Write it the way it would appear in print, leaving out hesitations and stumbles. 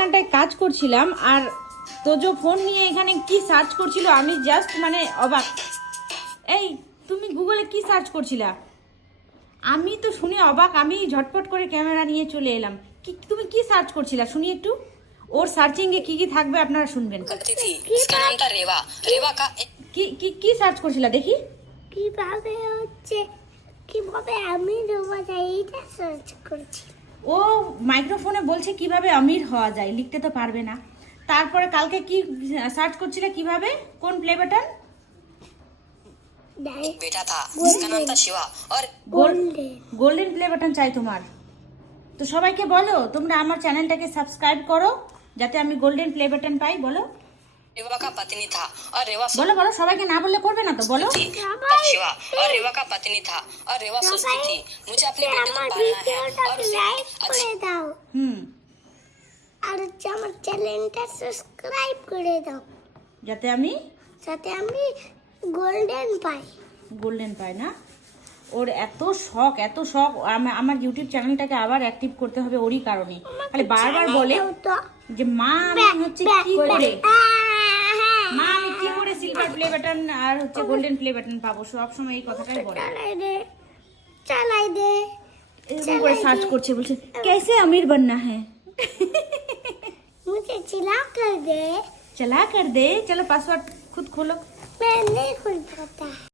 এখানটায় কাজ করছিলাম আর তোজো ফোন নিয়ে এখানে কি সার্চ করছিল আমি জাস্ট মানে অবাক। এই তুমি গুগলে কি সার্চ করছিলা? আমি তো শুনে অবাক, আমি ঝটপট করে ক্যামেরা নিয়ে চলে এলাম। কি তুমি কি সার্চ করছিলা শুনি একটু? ওর সার্চিং এ কি কি থাকবে আপনারা শুনবেন। करती थी इसका नाम था रेवा। रेवा का কি কি কি সার্চ করছিলা দেখি? কিভাবে হচ্ছে কিভাবে আমি রোবো এইটা সার্চ করছি। ও মাইক্রোফোনে বলছে কিভাবে আমির হওয়া যায়, লিখতে তো পারবে না। তারপরে কালকে কি সার্চ করছিলে কিভাবে, কোন প্লে বাটন? एक बेटा था उसका नाम था शिवा और গোল্ডেন প্লে বাটন চাই তোমার। তো সবাইকে বলো তোমরা আমার চ্যানেলটাকে সাবস্ক্রাইব করো যাতে আমি গোল্ডেন প্লে বাটন পাই। বলো रेवा का पत्नी था और रेवा বলো বলো, সবাইকে না বললে করবে না তো, বলো। थी तब शिवा और रेवा का पत्नी था और रेवा सोचती थी मुझे अपने बेटे को আমার पालना है ভিডিওটাকে और उसे লাইক अच्छी করে দাও হুম, আর হচ্ছে আমার চ্যানেলটা সাবস্ক্রাইব করে দাও যাতে আমি যাতে আমি গোল্ডেন পাই। গোল্ডেন পাই না। ওর এত শখ এত শখ, আমার ইউটিউব চ্যানেলটাকে আবার অ্যাক্টিভ করতে হবে ওরই কারণে। খালি বারবার বলে তো যে মা আমি হচ্ছে কি করে, মা আমি কি করে সিলভার প্লে বাটন আর হচ্ছে গোল্ডেন প্লে বাটন পাবো, সব সময় এই কথাটাই বলে। চালাই দে এরকম করে সার্চ করছে, বলছে कैसे अमीर बनना है मुझे चिल्ला कर दे। चला कर दे। चलो पासवर्ड खुद खोलो। मैं नहीं खुल पाता।